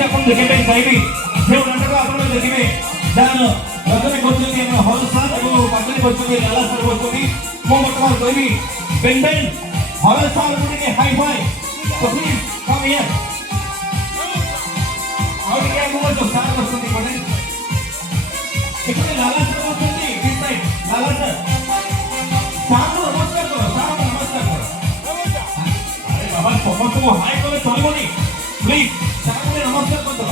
से अपन देखिबे गाइबी जे नाटक अपन देखिबे जान रजनी करछथि हम हल सर एवं पाटली करछथि लाला सर करछथि मो वर्तमान कहबी बेंडेन हल सर गुडी हाई फाई तो प्लीज कम हियर और क्या मो जो सर करछथि कोने इतने लाला सर करछथि दिस साइड लाला सर सार नमस्कार करो सार नमस्कार करो अरे बाबा समस्त को हाई करे चलबोनी प्लीज सार को नमस्कार कर दो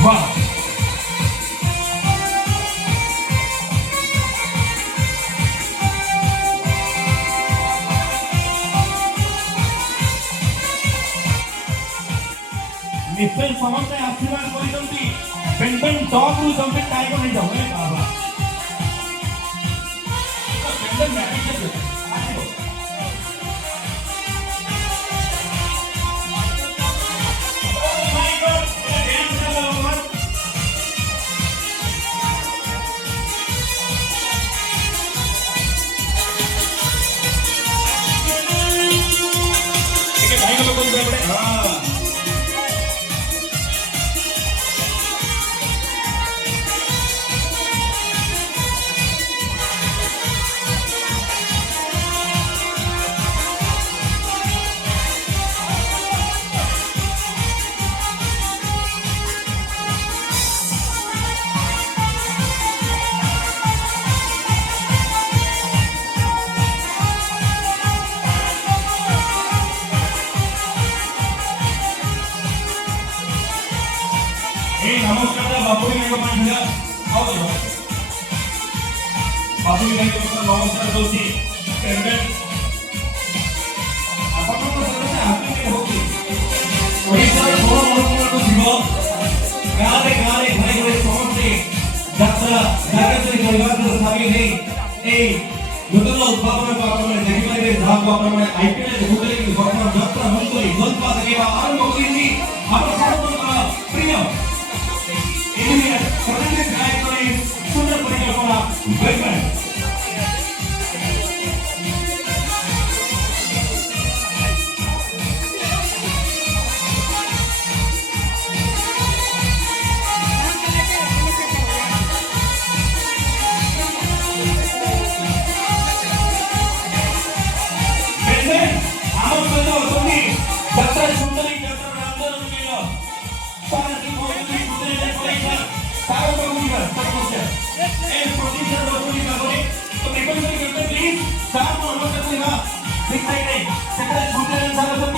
वाह निश्चय समस्त आशीर्वाद करिसंती बेंटन टॉप रु जंपे टाइगर नहीं जाओ ए बाबा बेंटन मैनेजर आसिबो ओ माय गॉड डांस कर भगवान ठीक है भाई को कोई बड़े हां नमस्कार बाबू जी को मानला आओ बाबू जी को नमस्कार दोसी पेंडेंट आपण को सदस्य आके होगी ओडिसा रो महत्वपूर्ण तो जीव गारे गारे घरे घरे समस्ते यात्रा जागतिक परिवार से सामिल है ए नूतन उत्पादन को आपण देखि पारे जहां को आपण आईपीएल देखुले कि वर्तमान यात्रा हम कोई गल्प देखेबा आरंभ करिछि आपण सर्वप्रथम प्रिय इंडिया प्रदेश गायत्री सुंदर परिकल्पना वेलकम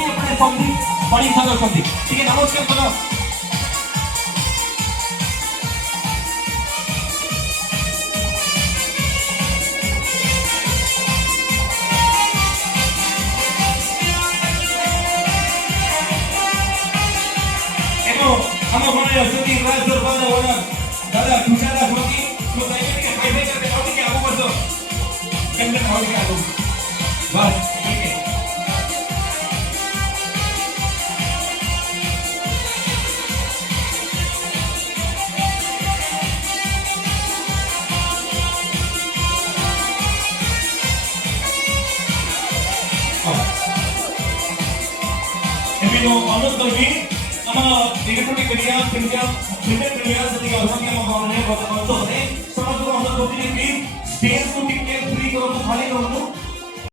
बड़ी सागर संधि ठीक है नमस्कार करो एनो हम बने असुती राजदर बाजा वाला दादा खुशाला होगी तो दाइने के फायदे करके और के आगो बढ़ो केंद्र और के आगो बस ठीक है एमिनो अनुरोध करबी हम डिगटोटी करिया फिल्म प्रीमियर सदी अवसर हम भावने बहुत बहुत होते समाज को अनुरोध करबी कि स्टेज को टिकट फ्री करो खाली करो